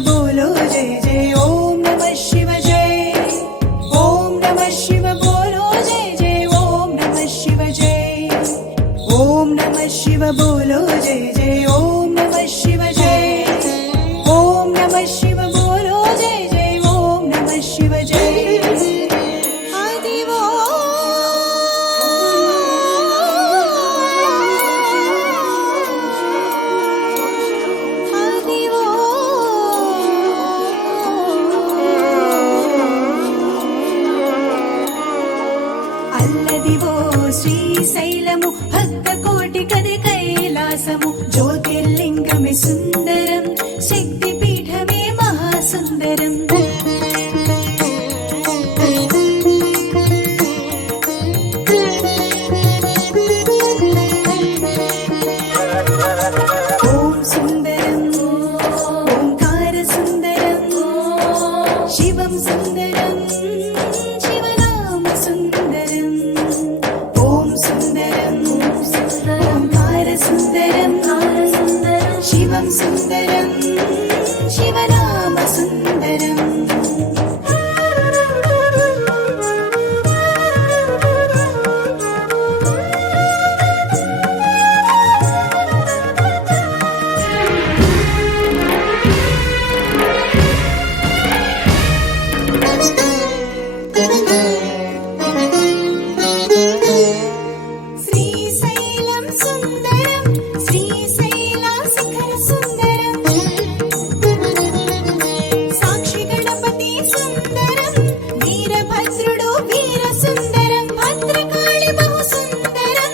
बोलो जय जय ओम नमः शिव जय। ओम नमः शिव बोलो जय जय ओम नमः शिव जय। ओम नमः शिव बोलो जय जय ओम नमः शिव जय। ओम नमः शिव बोलो जय जय ओम नमः शिव जय। అల్లదివో శ్రీశైలము భక్త కోటి కది కైలాసము జ్యోతిర్లింగమే సుందరం శక్తి పీఠమే మహాసుందరం ఓం సుందరం ఓంకార సుందరం శివం సుందరం శివనామ సుందరం ఓం సుందరం ఓంకార సుందరం శివం సుందరం శివనామ సుందరం శ్రీశైలం సుందరం శ్రీశైల శిఖర సుందరం సాక్షి గణపతి సుందరం వీరభద్రుడు వీర సుందరం భద్రకాళి బహు సుందరం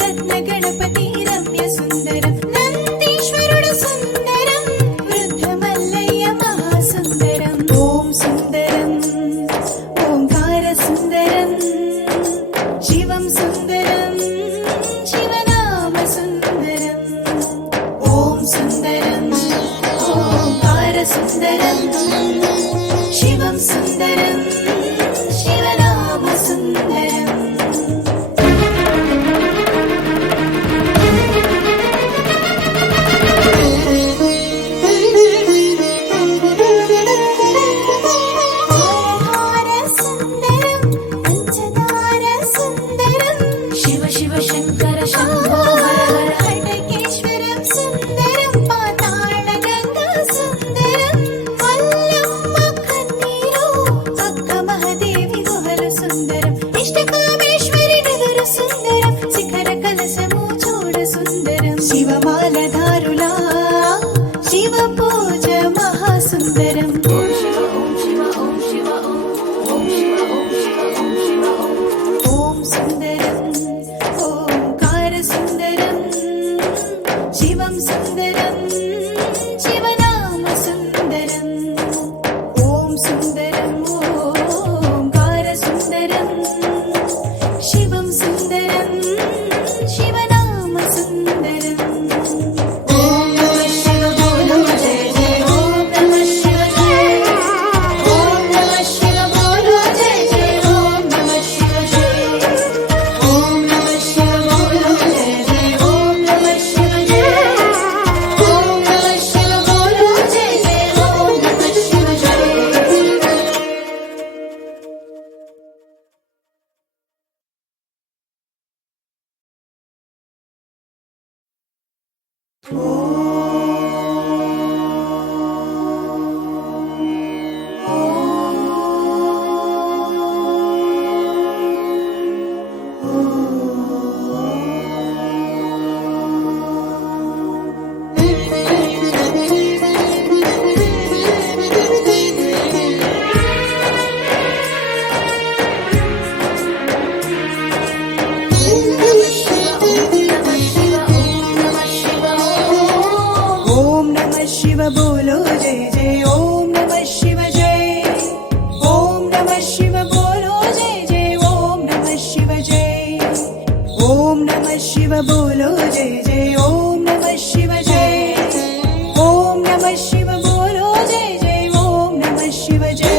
రత్న గణపతి రమ్య సుందరం నందీశ్వరుడు సుందరం వృద్ధ మల్లయ్య మహాసుందరం ఓం సుందరం ఓంకార సుందరం శివం సుందరం శివనామ సుందరం ఓం సుందరం ఓంకార సుందరం శివం సుందరం శివనామ సుందరం ఓంకార సుందరం పంచదార సుందరం శివ శివ శంకర శంభో హర హర హటకేశ్వరం సుందరం పాతాళ గంగా సుందరం మల్లమ్మ కన్నీరు అక్క మహాదేవి గుహలు సుందరం ఇష్టకామేశ్వరి నిదురు సుందరం శిఖర కలశము చూడ సుందరం శివమాలధారులా శివ పూజ మహాసుందరం ఓం సుందరం ఓంకార సుందరం శివం సుందరం శివనామ సుందరం ఓం సుందరం ఓంకార సుందరం శివం సుందరం శివనామ సుందరం ఓం నమః శివ బోలో జయ జయ ఓం నమః శివ జయ ఓం నమః శివ బోలో జయ జయ ఓం నమః శివ జయ ఓం నమః శివ బోలో జయ జయ ఓం నమః శివ జయ ఓం నమః శివ బోలో జయ జయ ఓం నమః శివ జయ ఓం నమః శివ ఓం నమః శివ ఓం నమః శివ ఓం నమః శివ బోలో జయ జయ ఓం నమః శివ జయ ఓం నమః శివ బోలో జయ జయ ఓం నమః శివ జయ ఓం నమః శివ బోలో జయ జయ ఓం నమః శివ జయ ఓం నమః శివ బోలో జయ జయ ఓం నమః శివ జయ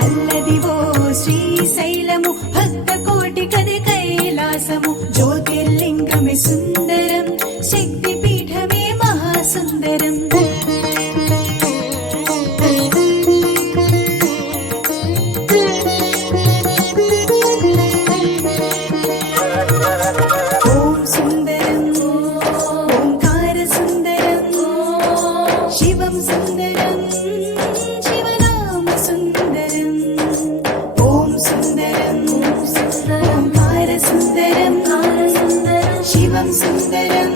అల్లదివో శ్రీశైలము భక్త కోటి కది కైలాసము జ్యోతిర్లింగమే సుందరం శక్తి పీఠమే మహాసుందరం ఓం సుందరం ఓంకార సుందరం శివం సుందరం శివనామ సుందరం ఓం సుందరం ఓంకార సుందరం శివం సుందరం